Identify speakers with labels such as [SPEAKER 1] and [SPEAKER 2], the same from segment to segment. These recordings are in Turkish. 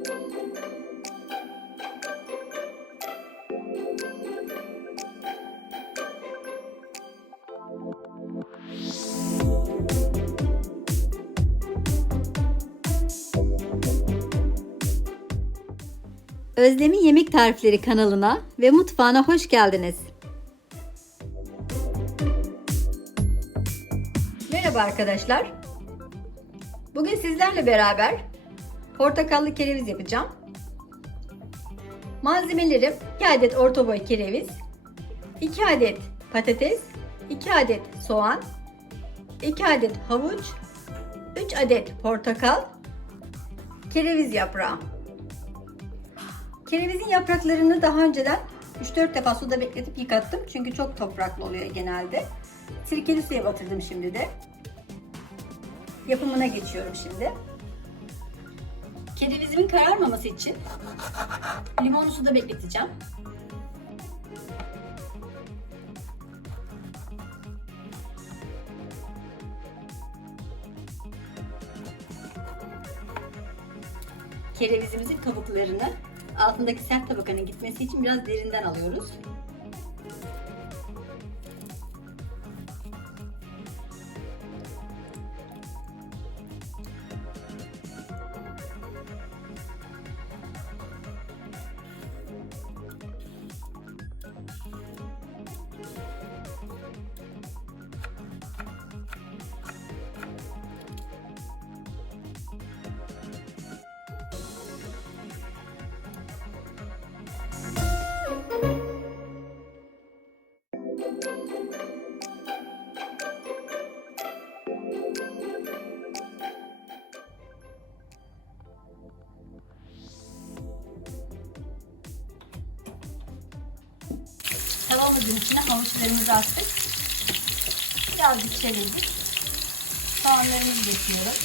[SPEAKER 1] Özlem'in Yemek Tarifleri kanalına ve mutfağına hoş geldiniz. Merhaba arkadaşlar. Bugün sizlerle beraber portakallı kereviz yapacağım. Malzemelerim 2 adet orta boy kereviz, 2 adet patates, 2 adet soğan, 2 adet havuç, 3 adet portakal, kereviz yaprağı. Kerevizin yapraklarını daha önceden 3-4 defa suda bekletip yıkattım. Çünkü çok topraklı oluyor genelde. Sirkeli suya batırdım şimdi de. Yapımına geçiyorum şimdi. Kerevizimin kararmaması için limonlu suda bekleteceğim. Kerevizimizin kabuklarını altındaki sert tabakanın gitmesi için biraz derinden alıyoruz. Tavamızın içine havuçlarımızı attık. Birazcık çevirdik. Soğanlarımızı döküyoruz.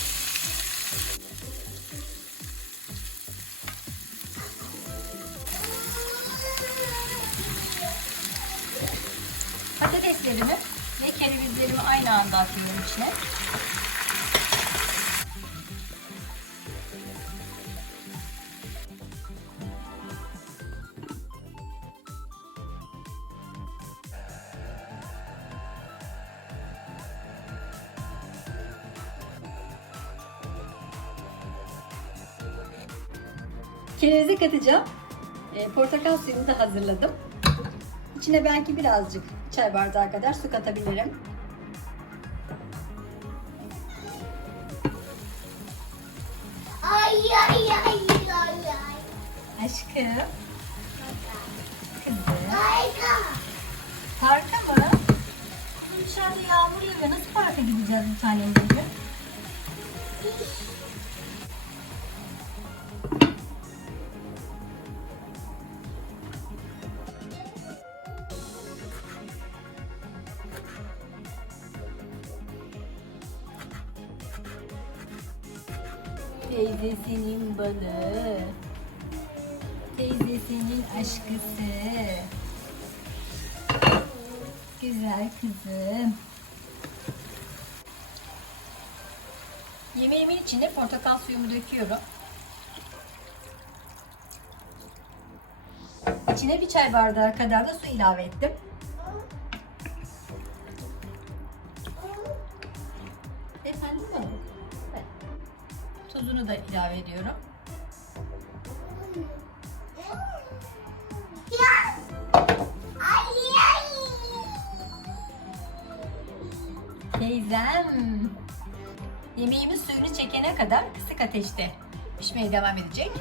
[SPEAKER 1] Patateslerimi ve kerevizlerimi aynı anda atıyorum içine. Kerevizi katacağım. E, portakal suyumu da hazırladım. İçine belki birazcık çay bardağı kadar su katabilirim.
[SPEAKER 2] Ay ay ay ay ay.
[SPEAKER 1] Aşkım. Kızım.
[SPEAKER 2] Harika.
[SPEAKER 1] Parka mı? Dışarıda yağmur yağıyor. Nasıl parka gideceğiz bir tanem bugün? Teyzesinin balı. Teyzesinin aşkısı. Güzel kızım. Yemeğimin içine portakal suyumu döküyorum. İçine bir çay bardağı kadar da su ilave ettim. Efendim mi? Tuzunu da ilave ediyorum. Teyzem. Yemeğimiz suyunu çekene kadar kısık ateşte pişmeye devam edecek.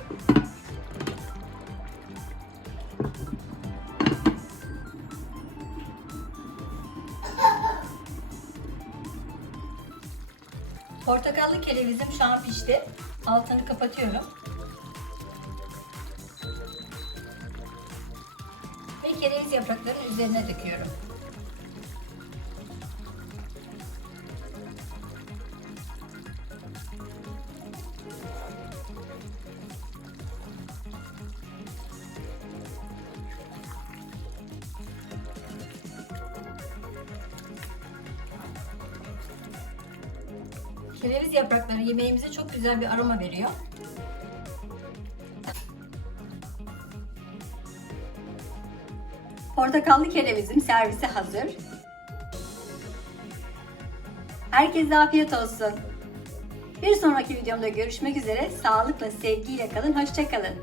[SPEAKER 1] Portakallı kerevizim şu an pişti. Altını kapatıyorum. Ve kereviz yapraklarının üzerine döküyorum. Kereviz yaprakları yemeğimize çok güzel bir aroma veriyor. Portakallı kerevizim servise hazır. Herkese afiyet olsun. Bir sonraki videomda görüşmek üzere. Sağlıkla, sevgiyle kalın, hoşçakalın.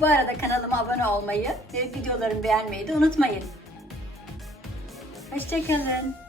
[SPEAKER 1] Bu arada kanalıma abone olmayı ve videolarımı beğenmeyi de unutmayın. Hoşçakalın.